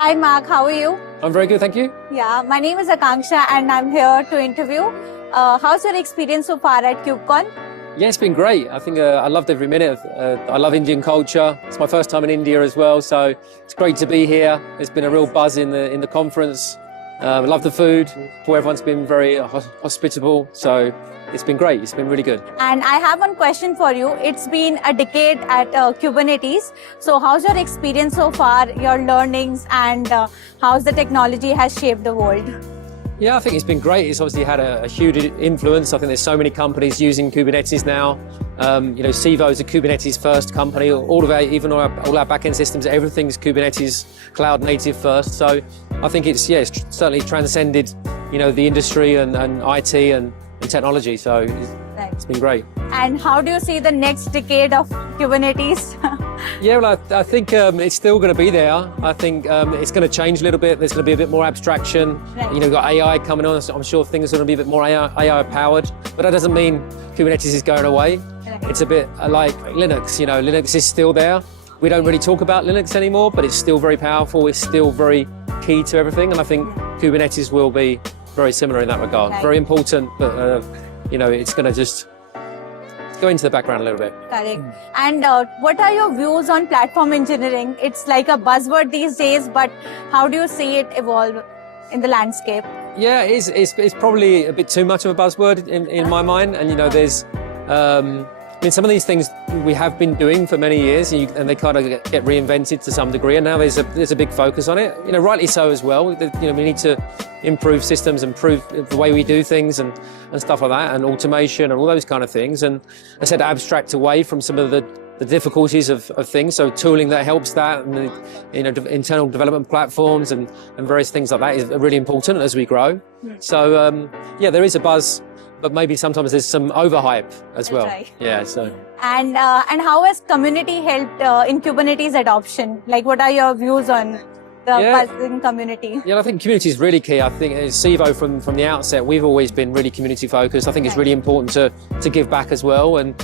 Hi Mark, how are you? I'm very good, thank you. Yeah, my name is Akanksha and I'm here to interview. How's your experience so far at KubeCon? Yeah, it's been great. I think I loved every minute. I love Indian culture. It's my first time in India as well, so it's great to be here. There's been a real buzz in the conference. I love the food. Everyone's been very hospitable, so it's been great. It's been really good. And I have one question for you. It's been a decade at Kubernetes. So how's your experience so far, your learnings, and how's the technology has shaped the world? Yeah, I think it's been great. It's obviously had a huge influence. I think there's so many companies using Kubernetes now. Civo is a Kubernetes first company. All of our, even all our backend systems, everything's Kubernetes cloud native first. So I think it's certainly transcended, the industry and IT and technology. So it's been great. And how do you see the next decade of Kubernetes? Yeah, well, I think it's still going to be there. I think it's going to change a little bit. There's going to be a bit more abstraction. Right. We've got AI coming on, so I'm sure things are going to be a bit more AI powered. But that doesn't mean Kubernetes is going away. Right. It's a bit like Linux. Linux is still there. We don't really talk about Linux anymore, but it's still very powerful. It's still very key to everything. And I think Kubernetes will be very similar in that regard. Right. Very important, but it's going to just go into the background a little bit. Correct. And what are your views on platform engineering? It's like a buzzword these days, but how do you see it evolve in the landscape? Yeah, it's probably a bit too much of a buzzword in my mind. And there's some of these things we have been doing for many years, and they kind of get reinvented to some degree. And now there's a big focus on it. Rightly so as well. We need to improve systems, improve the way we do things, and stuff like that, and automation and all those kind of things. And I said abstract away from some of the difficulties of things. So tooling that helps that, and the internal development platforms and various things like that is really important as we grow. So there is a buzz. But maybe sometimes there's some overhype as well. Right. Yeah. So. And how has community helped in Kubernetes adoption? Like, what are your views on the buzzing community? Yeah, I think community is really key. I think at Civo from the outset, we've always been really community focused. I think it's really important to give back as well. And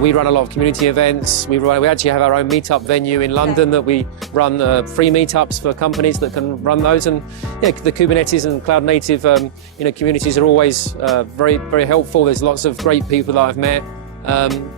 we run a lot of community events. We actually have our own meetup venue in London that we run free meetups for companies that can run those. And the Kubernetes and cloud native communities are always very, very helpful. There's lots of great people that I've met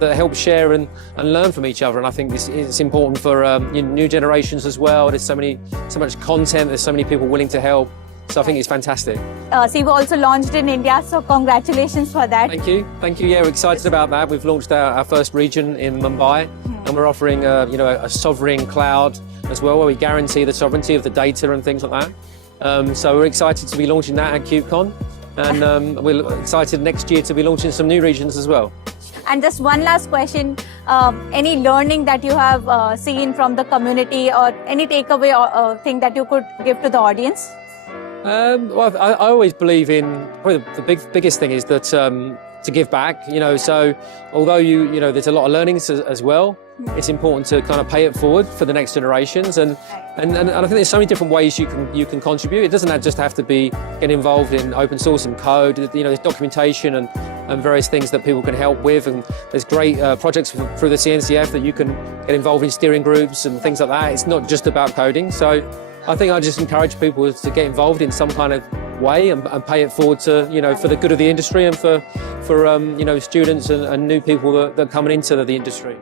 that help share and learn from each other. And I think it's important for new generations as well. There's so much content. There's so many people willing to help. So I think it's fantastic. Civo also launched in India, so congratulations for that. Thank you. Yeah, we're excited about that. We've launched our first region in Mumbai, and we're offering a sovereign cloud as well, where we guarantee the sovereignty of the data and things like that. So we're excited to be launching that at KubeCon, and we're excited next year to be launching some new regions as well. And just one last question, any learning that you have seen from the community, or any takeaway or thing that you could give to the audience? Well, I always believe in, probably the biggest thing is that to give back, so although there's a lot of learnings as well, it's important to kind of pay it forward for the next generations. And I think there's so many different ways you can contribute. It doesn't just have to be getting involved in open source and code. There's documentation and various things that people can help with. And there's great projects through the CNCF that you can get involved in, steering groups and things like that. It's not just about coding. So I think I just encourage people to get involved in some kind of way and pay it forward to, for the good of the industry and for students and new people that are coming into the industry.